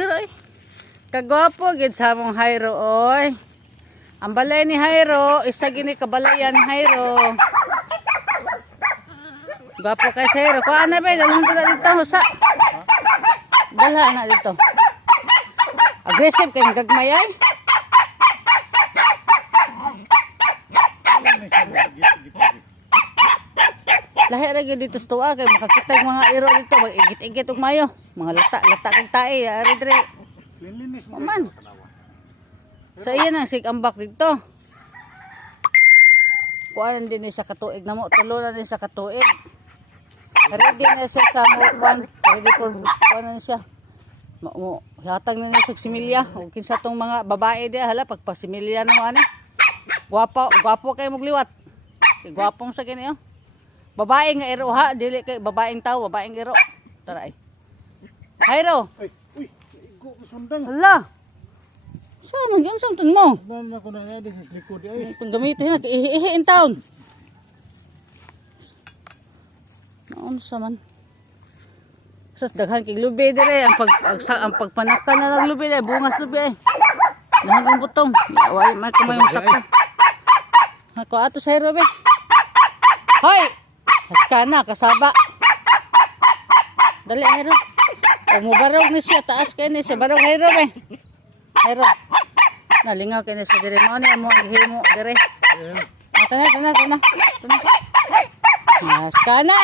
Pero ay, kagwapo gid sa mong Jairo oy. Ang balay ni Jairo, isa gini kabalayan ni Jairo. Gwapo kay Jairo. Kuha na ba, dalhan ko na dito sa. Dalhan na dito. Aggressive kay gagmay ay. Lahi ra gyud dito sa tuwa kay makakita og mga iro dito, mag-igit-igit og mayo. Mga lata kag tae, ari dire. Lilinis mo. Man. So iyan ang sig-ambak dito. Kuan din ni sa katuig na mo, tulo na din sa katuig. Ready na siya sa mo kuan, ready for kuan na siya. Mo hatag na niya sa similya, o kinsa tong mga babae di hala pagpasimilya no ani. Gwapo kay mogliwat. Gwapong sa kini oh. Babae nga iro ha, dili kay babaeng tao, babaeng iro. Tara ay. Jairo. Ay, uy, igo sundang. Hala. Sa man gyud samtun mo? Nan ako na nga sa likod ay. Panggamitin na ihi in town. Naon sa man. Sas daghan kay lubi dire ang pagpanaka na ng lubi ay bungas lubi ay. Nahagang butong. Way may kumayong sakto. Ako ato sa Jairo be. Hoy! Haskana kasaba. Dali Jairo. O mubarog ni siya taas kay ni siya barog Jairo be. Jairo. Nalingaw kay ni sa dire mo ni mo himo dire. Tana. Haskana.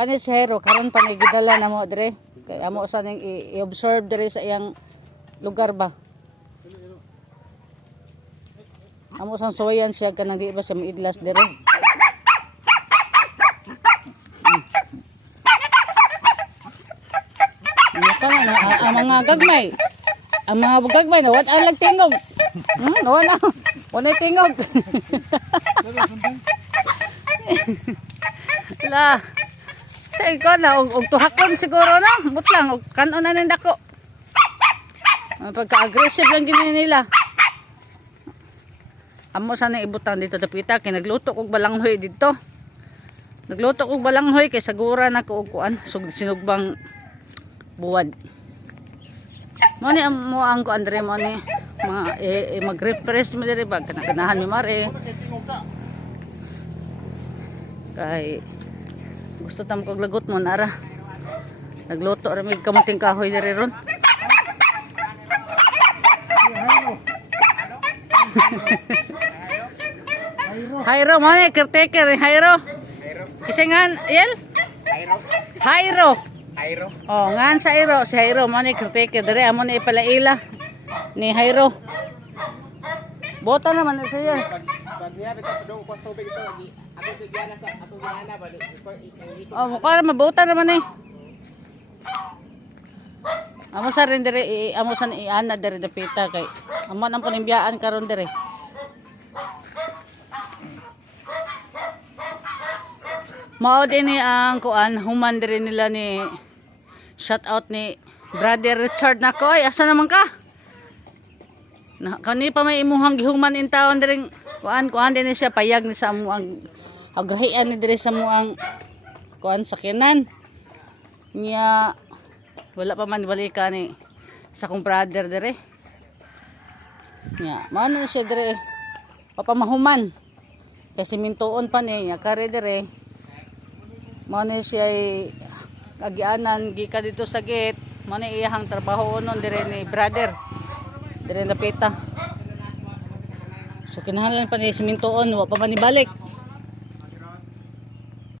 Kani si Jairo karon pa ni gidala na mo dire. Kay amo sa ning i-observe dire sa iyang lugar ba. Amo sang soyan siya kanang di ba siya maidlas dire. Kana na ang mga gagmay. Ang mga gagmay na wat alag tingog. Wala tingog. La. Sa iko na og tuhakon siguro no. Butlang og kanon na ning dako. Pagka-aggressive lang gini nila. Amo sana ibutang dito dapita kay nagluto og balanghoy dito. Nagluto og balanghoy kay sagura na ko og kuan sinugbang buwad. Mo ni mo ang ko Andre mo ni mga mag-refresh mo diri ba kanaganahan mi mare. Kay gusto tam kog lagot mo nara. Nagluto ra mig kamunting kahoy diri ron. Jairo mo ni caretaker Jairo. Kisingan yel? Jairo. Oh, ngan sa Jairo, si Jairo mo ni caretaker dire amo ni ipalaila ni Jairo. Bota naman sa yan. Oh, mukha mabota naman eh. Amo sa rin dire amo sa iana dire dapita kay amo nang panimbiyaan karon dire. Mao din ni ang kuan human dire nila ni shout out ni Brother Richard nako ay asa naman ka? Na kani pa may imuhang gihuman in taon dire kuan din siya payag ni sa amo ang agahian ni dire sa mo ang kuan sakyanan. Nya wala pa man balikan ni sa kong brother dire. Nya mao na siya dire papamahuman. Kasi mintuon pa niya kare dire. Mao ni siya kagianan gikan dito sa gate. Mao ni iyang trabaho nun dire ni brother. Dire napita. So kinahanglan pa ni simintuon wa pa man ibalik.